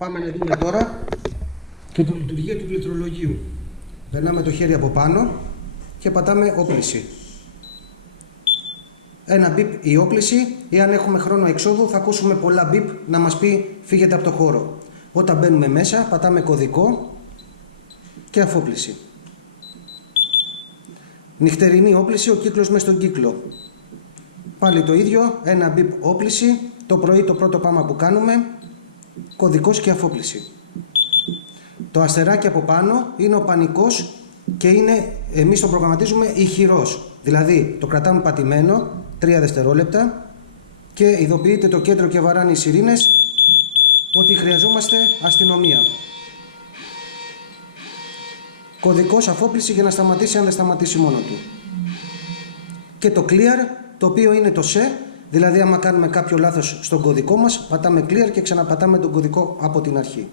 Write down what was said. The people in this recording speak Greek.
Πάμε να δούμε τώρα και τη λειτουργία του πληκτρολογίου. Περνάμε το χέρι από πάνω και πατάμε όπληση. Ένα μπιπ η όπληση, ή αν έχουμε χρόνο εξόδου θα ακούσουμε πολλά μπιπ να μας πει φύγετε από το χώρο. Όταν μπαίνουμε μέσα πατάμε κωδικό και αφόπληση. Νυχτερινή όπληση, ο κύκλος μες στον κύκλο. Πάλι το ίδιο, ένα μπιπ όπληση, το πρωί το πρώτο πάμα που κάνουμε, κωδικός και αφόπληση. Το αστεράκι από πάνω είναι ο πανικός και είναι, εμείς το προγραμματίζουμε ηχηρός. Δηλαδή το κρατάμε πατημένο 3 δευτερόλεπτα και ειδοποιείται το κέντρο και βαράνε οι σιρήνες ότι χρειαζόμαστε αστυνομία. Κωδικός αφόπληση για να σταματήσει αν δεν σταματήσει μόνο του. Και το clear, το οποίο είναι το σε, δηλαδή άμα κάνουμε κάποιο λάθος στον κωδικό μας, πατάμε clear και ξαναπατάμε τον κωδικό από την αρχή.